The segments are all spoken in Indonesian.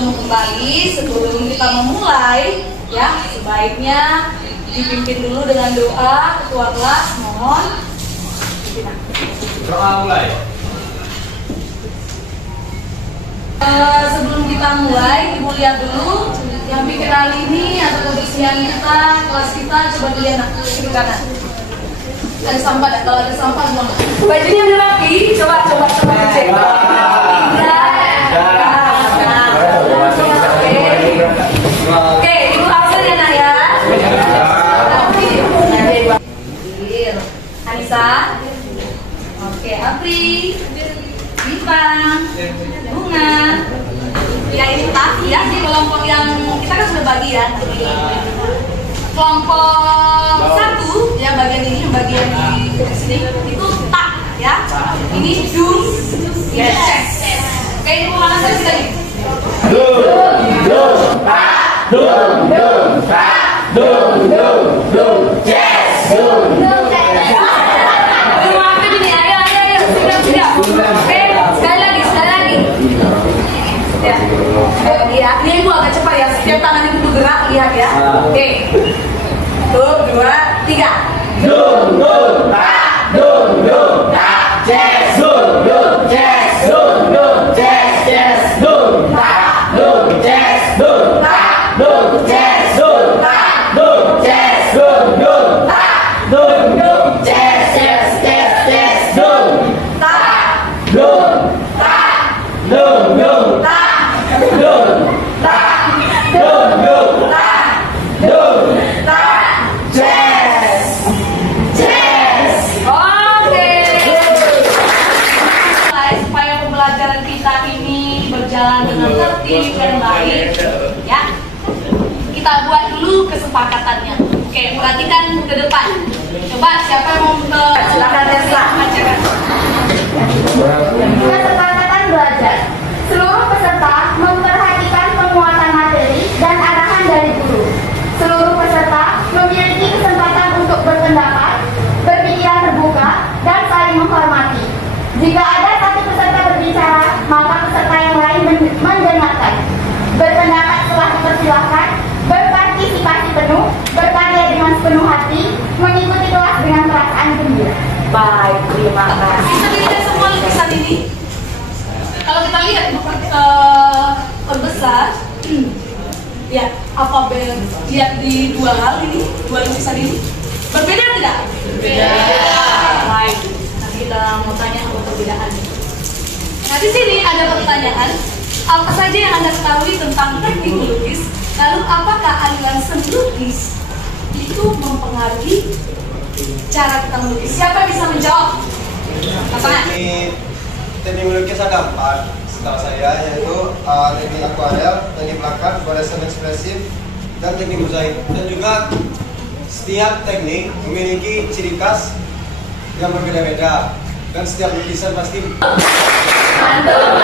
bertemu kembali. Sebelum kita memulai, ya sebaiknya dipimpin dulu dengan doa. Ketua kelas, mohon. Doa mulai. Sebelum kita mulai, Ibu lihat dulu yang bikin hal ini atau kebersihan kita, kelas kita. Coba dilihat ke kanan. Ada sampah, kalau ada sampah buang. Bajunya udah rapi, coba dicek. Oke, Ibu absen ya nak ya. Anissa, oke, Apri, Diva, Bunga. Ya ini tak, ya di kelompok yang kita kan sudah bagi ya. Kelompok 1 yang bagian ini, yang bagian di sini itu tak ya. Ini do, yes. Oke, ini mana saya sudah nih? Do, tak, yes, Maafin ini, ayo, siap. Oke, sekali lagi. Ya, ini Ibu agak cepat ya. Setiap tangan itu bergerak, lihat ya. Oke. 1, 2, 3. tak, yes, dengan tertib dan baik ya. Kita buat dulu kesepakatannya. Oke, perhatikan ke depan. Coba siapa yang mau silakan Tesla bacakan. Kesepakatan belajar. Seluruh peserta memperhatikan penguatan materi dan arahan dari guru. Seluruh peserta memiliki kesempatan untuk berpendapat, berpikiran terbuka, dan saling menghormati. Jika ada satu peserta berbicara, maka peserta yang lain mendengarkan. Berpendapat setelah dipersilahkan, berpartisipasi penuh, berkarya dengan sepenuh hati, mengikuti kelas dengan perasaan gembira. Baik, terima kasih. Bisa dilihat semua lukisan ini. Kalau kita lihat perbesar, ya apabila lihat di dua hal ini, dua lukisan ini, berbeda tidak? Berbeda. Baik. Kita mau tanya apa perbedaannya. Nah di sini ada pertanyaan, apa saja yang Anda ketahui tentang teknik melukis? Lalu apakah aliran seni lukis itu mempengaruhi cara kita melukis? Siapa yang bisa menjawab? Teknik melukis ada 4 setahu saya, yaitu teknik akuarel, teknik plakat, fluoresan ekspresif, dan teknik mozaik. Dan juga setiap teknik memiliki ciri khas yang berbeda-beda, dan setiap lukisan pasti Mantul,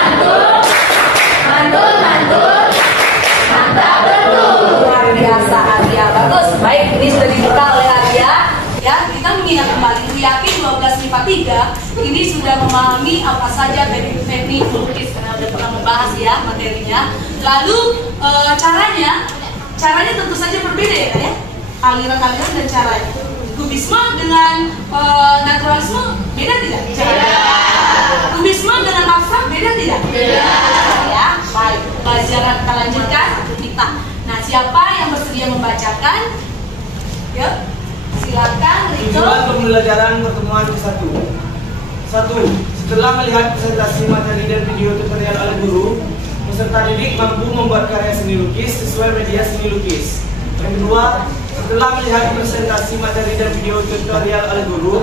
mantap betul. Luar biasa Arya, bagus. Baik, ini sudah dibuka oleh Arya. Ya, kita mengingat kembali, yakin 12 lipat 3 ini sudah memahami apa saja teknik melukis karena sudah pernah membahas ya materinya. Lalu caranya tentu saja berbeda ya, aliran-aliran dan caranya. Kubisme dengan naturalisme beda tidak? Beda. Kubisme dengan abstrak beda tidak? Beda. Ya, baik. Pelajaran kita lanjutkan kita. Nah, siapa yang bersedia membacakan? Yuk, silakan. Tujuan pembelajaran pertemuan ke-1. 1. Setelah melihat presentasi materi dan video tutorial oleh guru, peserta didik mampu membuat karya seni lukis sesuai media seni lukis. Yang kedua, setelah melihat presentasi materi dan video tutorial oleh guru,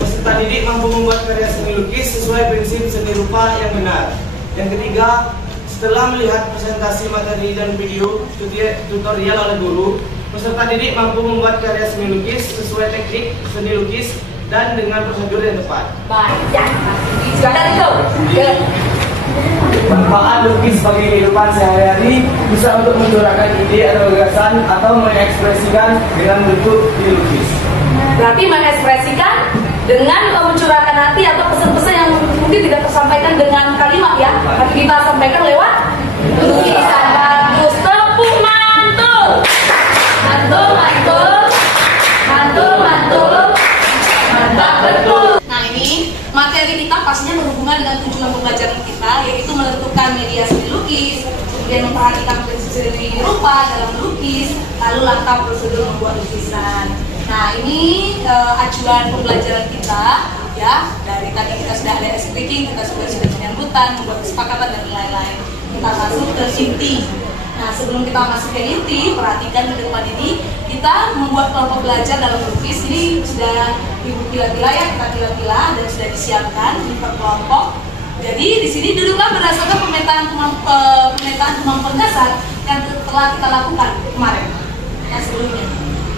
peserta didik mampu membuat karya seni lukis sesuai prinsip seni rupa yang benar. Yang ketiga, setelah melihat presentasi materi dan video tutorial oleh guru, peserta didik mampu membuat karya seni lukis sesuai teknik seni lukis dan dengan prosedur yang tepat. Baik, ya. Silakan itu. Manfaat lukis bagi kehidupan sehari-hari bisa untuk mencurahkan ide atau gagasan atau mengekspresikan dengan bentuk dilukis. Berarti mengekspresikan dengan mencurahkan hati atau pesan-pesan yang mungkin tidak tersampaikan dengan kalimat ya, tapi kita sampaikan lewat lukisan. kita pastinya berhubungan dengan tujuan pembelajaran kita, yaitu menentukan media seni lukis, kemudian memperhatikan prinsip seni rupa dalam melukis, lalu langkah prosedur membuat lukisan. Nah, ini acuan pembelajaran kita, ya. Dari tadi kita sudah ada speaking, kita sudah penyambutan, membuat kesepakatan dan lain-lain. Kita masuk ke inti. Nah, sebelum kita masuk ke inti, perhatikan ke depan ini, kita membuat kelompok belajar dalam melukis. Ini sudah ibu pila-pila ya, kita pila-pila dan sudah disiapkan di per kelompok. Jadi di sini duduklah berdasarkan pemetaan kemampuan dasar yang telah kita lakukan kemarin, yang sebelumnya.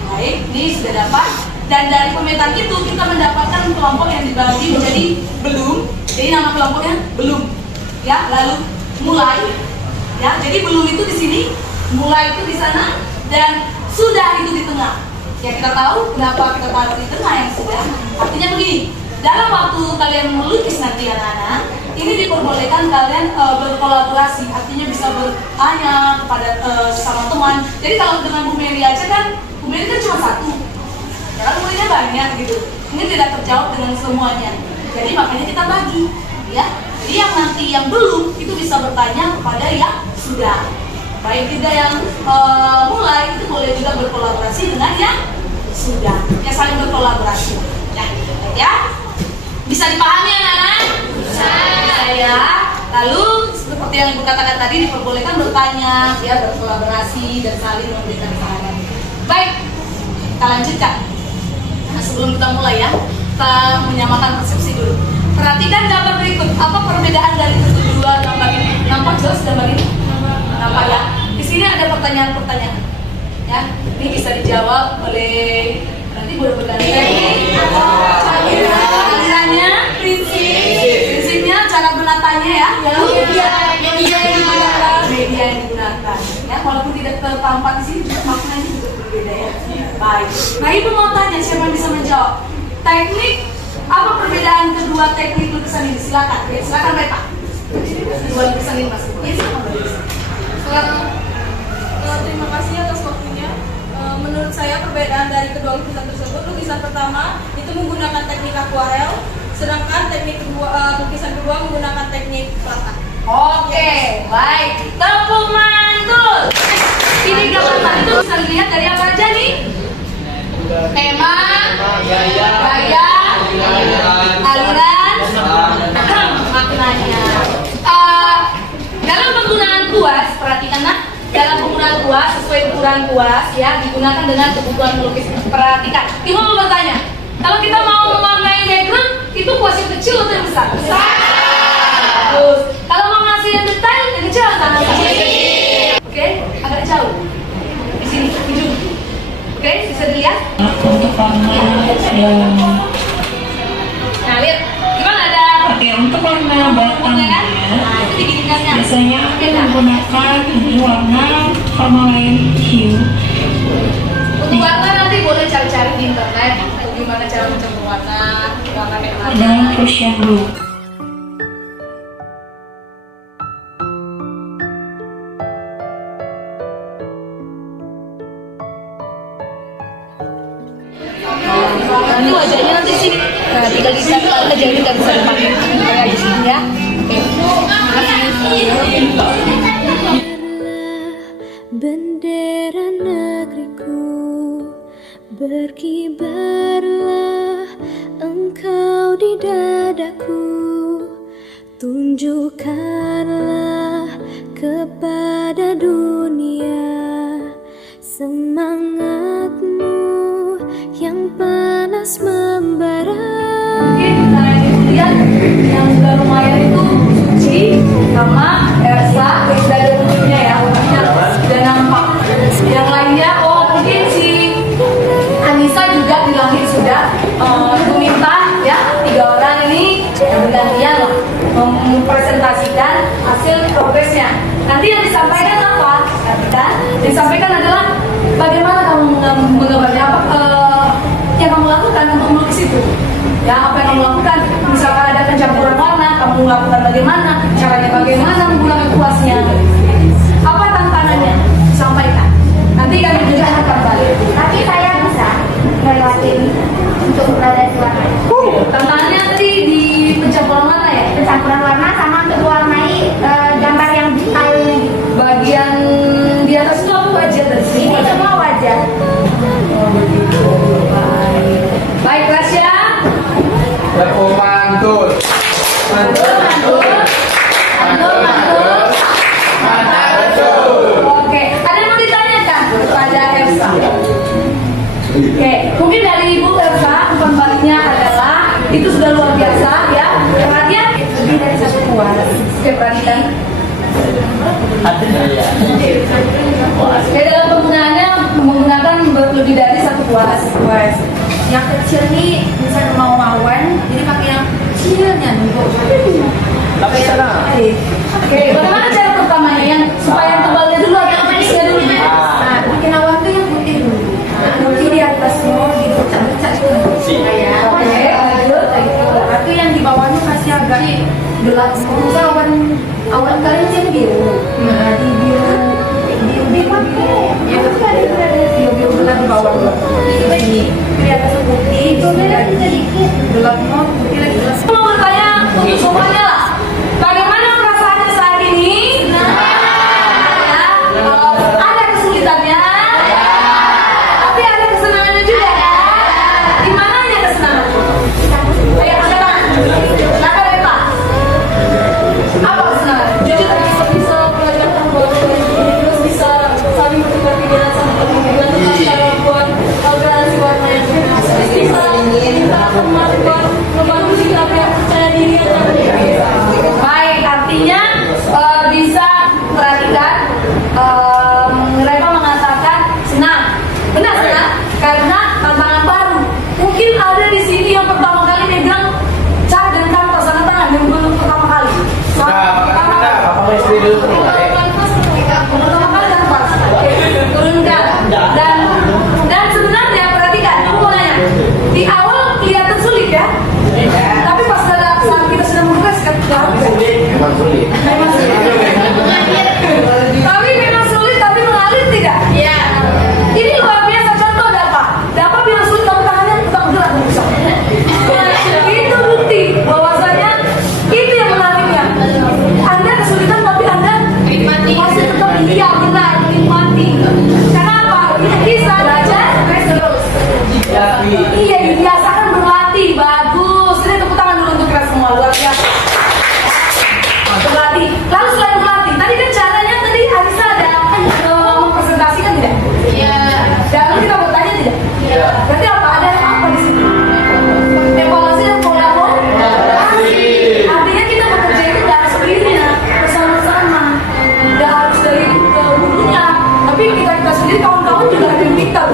Baik, ini sudah dapat. Dan dari pemetaan itu kita mendapatkan kelompok yang dibagi menjadi belum. Jadi nama kelompoknya belum, ya. Lalu mulai, ya. Jadi belum itu di sini, mulai itu di sana, dan sudah itu di tengah. Ya, kita tahu kenapa kita taruh di tengah yang sudah. Artinya begini, dalam waktu kalian melukis nanti anak-anak, ini diperbolehkan kalian berkolaborasi, artinya bisa bertanya kepada sesama teman. Jadi kalau dengan Bu Mary aja kan, Bu Mary kan cuma satu, ya kan muridnya banyak gitu. Ini tidak terjawab dengan semuanya. Jadi makanya kita bagi, ya. Jadi yang nanti yang belum itu bisa bertanya kepada yang sudah. Baik tidak yang mulai itu boleh juga berkolaborasi dengan yang sudah, ya saling berkolaborasi. Ya. Bisa dipahami anak-anak? Bisa ya. Lalu seperti yang Ibu katakan tadi, diperbolehkan bertanya, ya, berkolaborasi dan saling memberikan saran. Baik, kita lanjutkan. Nah, sebelum kita mulai ya, kita menyamakan persepsi dulu. Perhatikan gambar berikut. Apa perbedaan dari kedua gambar ini? Nampak jelas gambar ini? Nampak ya? Di sini ada pertanyaan-pertanyaan. Ya, ini bisa dijawab oleh nanti boleh berganti. Alirannya, prinsipnya, cara menatanya ya. Media yang digunakan. Ya, walaupun tidak tertampak di sini, maknanya juga berbeda ya. Baik. Nah, Ibu mau tanya, siapa yang bisa menjawab? Teknik, apa perbedaan kedua teknik lukisan ini? Silakan. Ya, silakan Pak. Kedua lukisan ini Mas. Ya, silakan Terima kasih atas waktunya. Menurut saya perbedaan dari kedua lukisan tersebut, lukisan pertama itu menggunakan teknik akuarel, sedangkan lukisan kedua menggunakan teknik plata. Oke, baik. Tepuk mantul. Ini gambar itu bisa dilihat dari apa aja nih? Tema, gaya, aliran, maknanya. Dalam penggunaan kuas, perhatikan nah. Dalam penggunaan kuas, sesuai ukuran kuas ya, digunakan dengan kebutuhan melukis. Perhatikan, Ibu mau bertanya, kalau kita mau mewarnai background, itu kuas yang kecil atau yang besar? Besar. Bagus. Kalau mau ngasih yang detail, yang kecil atau yang besar? Oke, agak jauh. Di sini, ujung. Oke, bisa dilihat? Untuk warna yang Nah, lihat, gimana ada? Oke, untuk warna bottomnya Nah, itu diginikannya. biasanya aku menggunakan warna Tourmaline hue. Untuk warna nanti boleh cari-cari di internet gimana cara mencampur warna kayak mana. Dan Prussian blue. Nanti wajahnya nanti sini. Nah, tinggal dicatat aja ini dari sana kayak di sini ya. Bendera negeriku, berkibarlah engkau di dadaku, tunjukkanlah kepada dunia semangatmu yang panas membara. Mungkin lihat yang sudah lumayan itu Suci sama Ersa, sudah ada tujuhnya ya, sudah nampak. Yang lainnya, oh mungkin si Anissa juga bilangin sudah. Meminta ya 3 orang ini bergantian lah mempresentasikan hasil progresnya. Nanti yang disampaikan apa? Kan? Disampaikan adalah bagaimana kamu menggambarnya, apa yang kamu lakukan untuk melukis itu. Ya, apa yang kamu lakukan? Misalkan ada pencampuran warna, kamu lakukan bagaimana? Caranya bagaimana menggunakan kuasnya? Apa tantangannya? Sampaikan. Nanti kami juga akan balik. Tapi saya bisa melewati untuk gradasi warna. Tantangannya tadi di pencampuran Oke, ada yang mau ditanyakan kepada Elsa? Oke, mungkin dari Ibu Elsa, umpan baliknya adalah itu sudah luar biasa ya. Perhatian lebih dari satu puas. Oke, perhatikan. Oke, dalam penggunaannya menggunakan lebih dari satu puas. Yang kecil nih misalnya mau wawan, jadi pakai yang kecilnya untuk Oke, bagaimana cara pertamanya yang supaya yang tebalnya dulu atau yang manisnya dulu? nah, bikin awan tuh yang putih dulu. Putih di atasnya gitu, cak-cak gitu. Oke, lanjut. Tapi yang di bawahnya masih agak gelap. Misal awan kalian yang biru. Nah, di biru ya itu kan ada biru gelap di bawah. Ini di atas putih, itu lagi gelap mau putih lagi gelap. Mau bertanya untuk semuanya lah. Bagaimana perasaannya saat ini? Ada kesulitannya, tapi ada kesenangannya juga. Di mananya kesenangan? Ayo angkat tangan. Silakan Eva. Apa kesenangan? Jujur bisa belajar tanpa terus bisa saling bertukar pikiran sama teman-teman cara buat organisasi warna yang bisa teman-teman membantu sikap yang percaya diri dan baik, artinya bisa perhatikan mereka mengatakan senang, benar senang karena tantangan baru. Mungkin ada di sini yang pertama kali megang cat dan kanvas tanda tangan yang belum pertama kali. Bapak istri dulu. Pertama kali kanvas, turunkan dan sebenarnya perhatikan, aku mau nanya, di awal kelihatan sulit ya, tapi pas saat kita sudah memproses Memang sulit. memang sulit. Tapi memang sulit, tapi mengalir tidak? Iya. Ini luar biasa. Contoh Dapa bilang sulit, tapi tangannya tetap gerak bisa. Itu bukti bahwasanya itu yang menariknya. Anda kesulitan, tapi Anda masih tetap iya benar nikmati. Kenapa? Bisa belajar terus. Iya, dibiasakan berlatih. Bagus. Ini tepuk tangan dulu untuk kita semua, luar biasa. Berlatih. Lalu selain berlatih, tadi kan caranya tadi Anissa ada mempresentasikan tidak? Iya. Dan lalu kita bertanya tidak? Iya. Berarti apa? Ada apa di sini? Evaluasi dan kolaborasi. Artinya kita bekerja itu tidak harus sendirinya, bersama-sama. Tidak harus dari gurunya, tapi kita sendiri kawan-kawan juga ada yang pintar,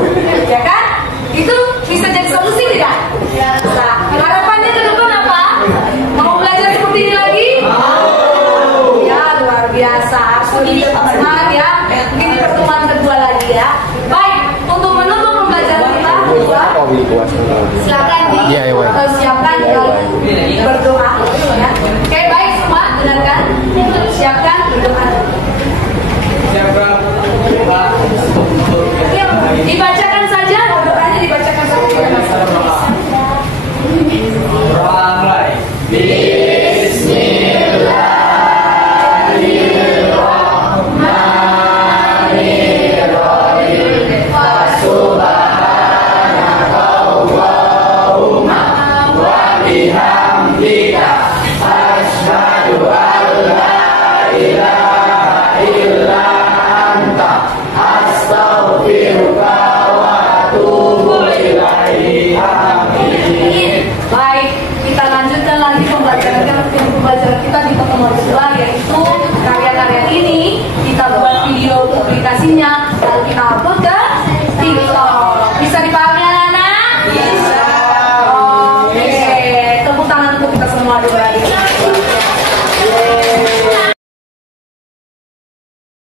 ya kan? Itu bisa jadi solusi tidak? Ya. Nah, harapannya ke depan apa? Mau belajar seperti ini lagi? Ya, luar biasa. Harus lebih semangat ya. Mungkin di pertemuan kedua lagi ya. Baik, untuk menutup pembelajaran kita kedua, silakan siapkan lalu berdoa ya. Oke, baik semua, dengarkan. Siapkan berdoa. Siapa? Dibaca